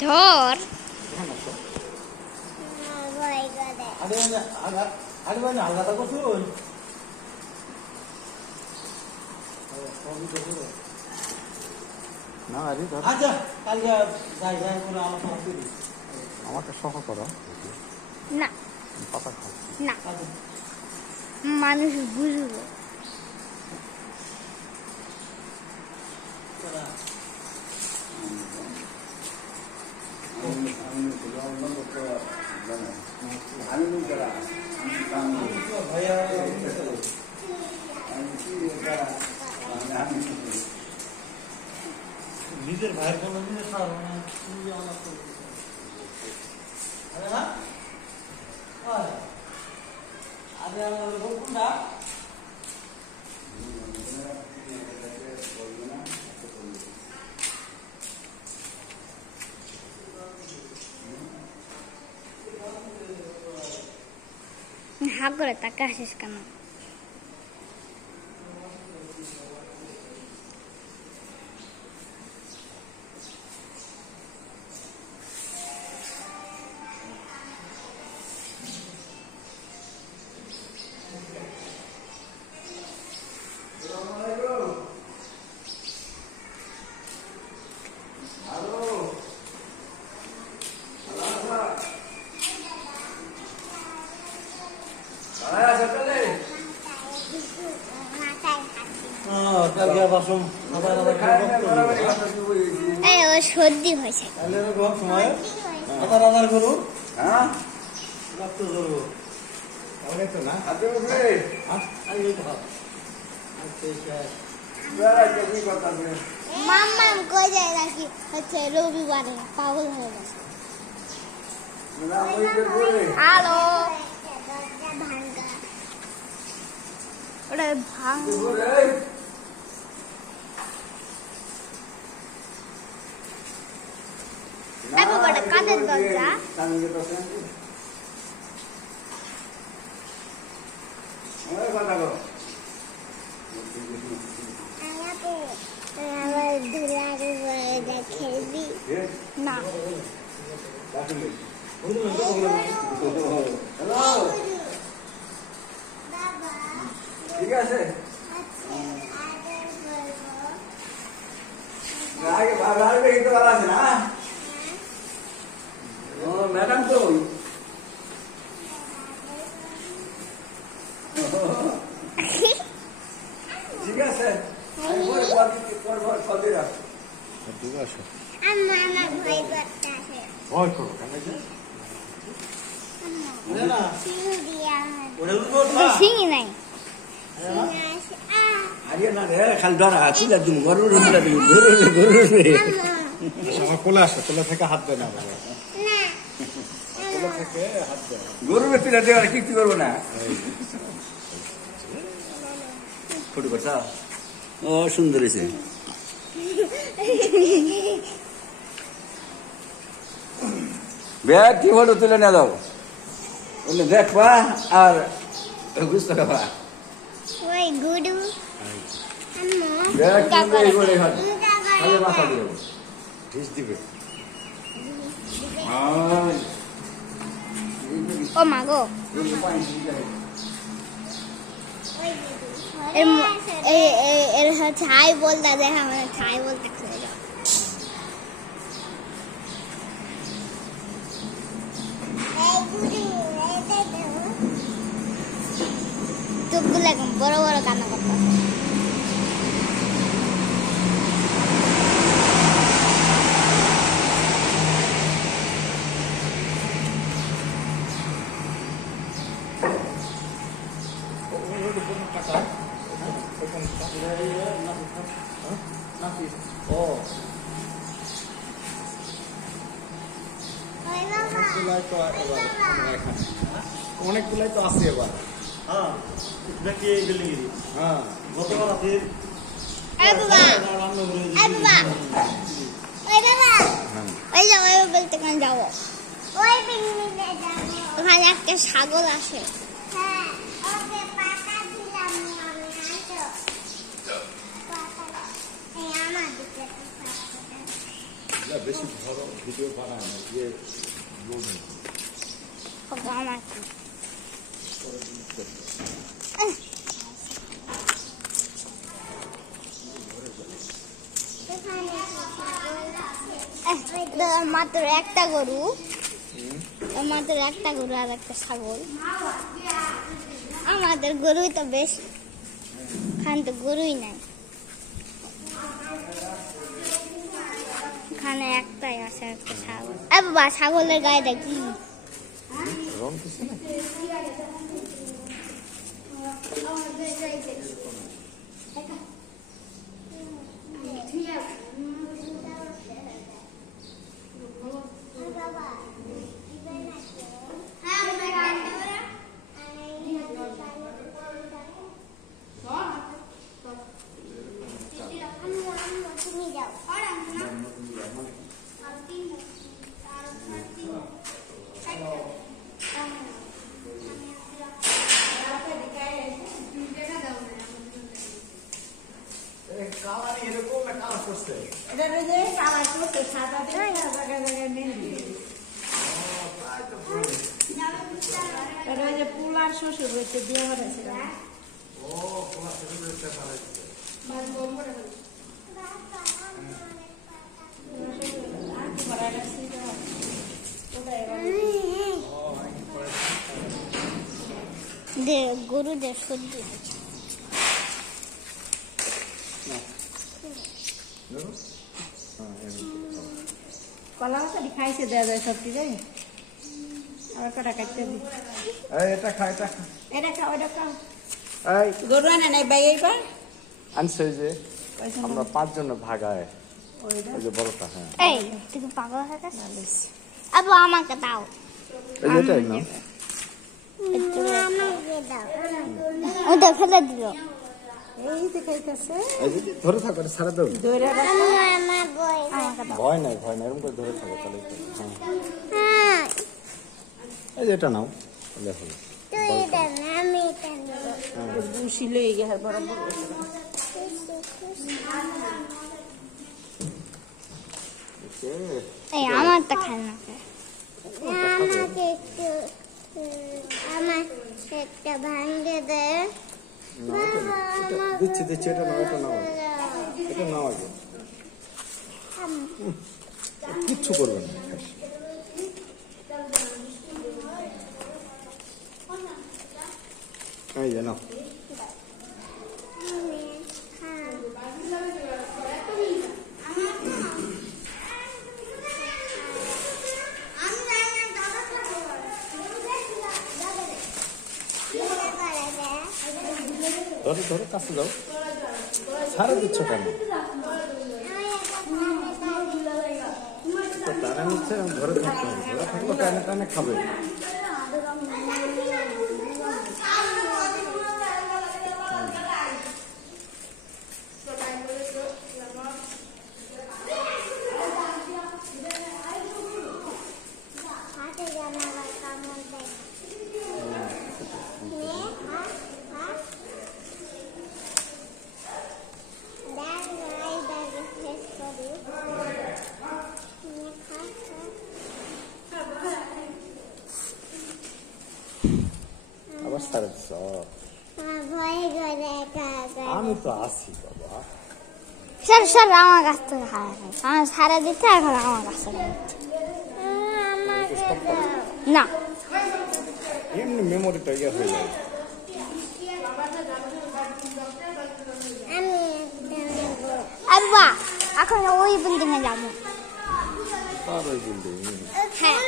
ধর আচ্ছা কালকে যাই যাই করে আমাকে সহ করো না পাতা খাও না মানুষ বুঝবে নিজের ভাইয়ের কোনো জিনিস হা করে তাকে আসিস কেন সর্দি হয়েছে মাম্মা কই যায় নাকি হচ্ছে রবিবারে পাগল হয়ে গেছে হ্যালো ওটা ভাঙ কাদের দরজা খেলবি না ঠিক আছে ভালো আছে না ম্যাডাম তো ঠিক আছে ঠিক আছে ভয় করো সিঙি নাই খালি ধরা ছিল গরুর আমার কোলে আসে কোলে থেকে হাত দেয় না কোলে থেকে হাত দেয় গরুর পিঠা দেওয়ার কি করবো না ফটো করছা ও সুন্দর হয়েছে ব্যাগ কি ফটো তুলে নিয়ে দাও বললে দেখবা আর বুঝতে পারবা ওই গুডু ব্যাগ তুলে খালি মাথা দিয়ে ঢিস দিবে ও মা গো এর হচ্ছে হাই বলতে দেখা মানে হাই বলতে খুলে যাও চোখগুলো এখন বড় বড় কান্না করতে অনেকগুলাই তো আছে এবার হ্যাঁ হ্যাঁ গতকাল আছে ওখানে একটা ছাগল আসে বেশি বড় ভিডিও বানায় না যে আমার মাত্র একটা গরু আর একটা ছাগল আমাদের গরুই তো বেশি খান তো গরুই নাই খানে একটাই আছে একটা ছাগল বাবা ছাগলের গায়েটা কি রং কিছু না পুলার শ্বশুর হয়েছে বিয়ে হয়েছে গরুদের সহ্য কলা পাতা খাইছে দেওয়া যায় সত্যি যাই আবার কটা কাটতে দিই এটা খা এটা খা এটা খাও এটা খাও এই গরু আনা নাই ভাই এইবার আনছে যে আমরা 5 জন ভাগায় ওইটা ওই যে বড়টা হ্যাঁ এই তুমি পাগল হয়ে গেছিস আবু আমাকে দাও এই যে এটাই না ওটা ফেলে দিল এই যে খাইতেছে এই যে ধরে থাকো এটা ছাড়া দাও দইরা আমাকে দাও ভয় নাই এরকম করে ধরে থাকো তাহলে হ্যাঁ এই যে এটা নাও তাহলে হলো বুসি লই গিয়ে বড় বড় এই আমারটা খাই না আমার একটা ভাঙে দে দিচ্ছি এটা নাও এটা নাও আগে কিচ্ছু করবে না এই যে নাও ধরো কাছে যাও ছাড়া দিচ্ছ কেন তারা নিচ্ছে ধরে থাকতে হবে ধরে থাকলে টানে টানে খাবে আবার সাড়ে আমি তো আসি বাবা স্যার আমার কাছ থেকে আমার সারা দিতে এখন আমার কাছ থেকে না এমনি মেমোরিটা ইয়ে হয়ে যায় আব্বা এখন ওই বিল্ডিং এ যাবো আর ওই বিল্ডিং হ্যাঁ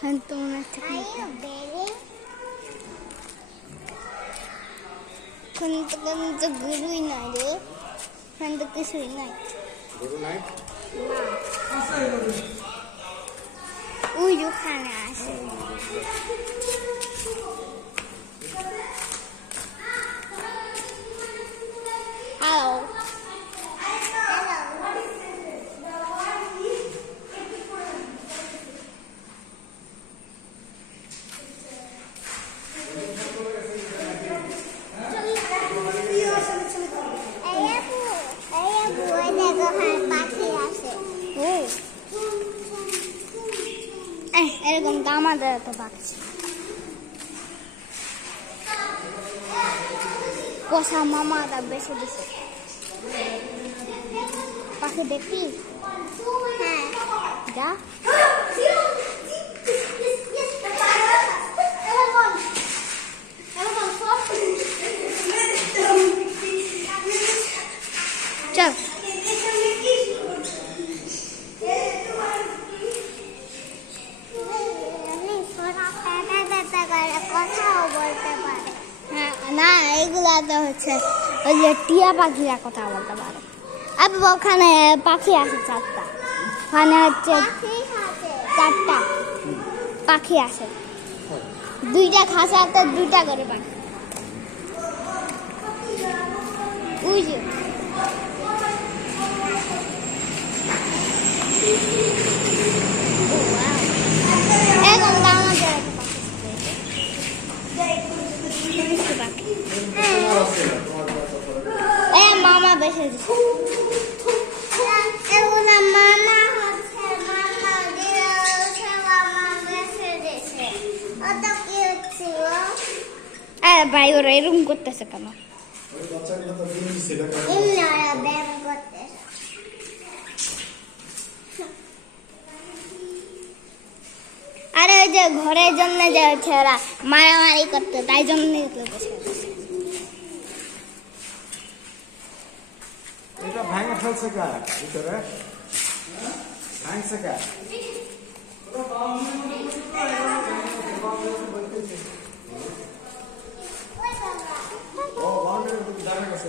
ওখানে তো মনে হচ্ছে ওখানে তো গরুই নাই রে, ওখানে তো কিছুই নাই। গরু নাই? ওই ওখানে আছে। হ্যালো এরকম তো আমাদের তো পাখি পোষা মামাটা বেশি দিছে। পাখি দেখি? হ্যাঁ যা। চল কথাও বলতে পারে। হ্যাঁ না, এগুলা তো হচ্ছে ওই যে টিয়া পাখিরা কথা বলতে পারে। আর ওখানে পাখি আছে 4টা, ওখানে হচ্ছে 4টা পাখি আছে, 2টা খাঁচা তো 2টা করে পাখি। ওই যে এখন তো আমাদের মামা বেশি ভাই ওরা এরকম করতেছে কেন? আরে ওই যে ঘরের জন্য যে ছেড়া মারামারি করতো তাই জন্য এটা ভাঙা ফেলছে কার ভিতরে? ভাঙছে কার? ও বাউন্ডারি জানা গেছে,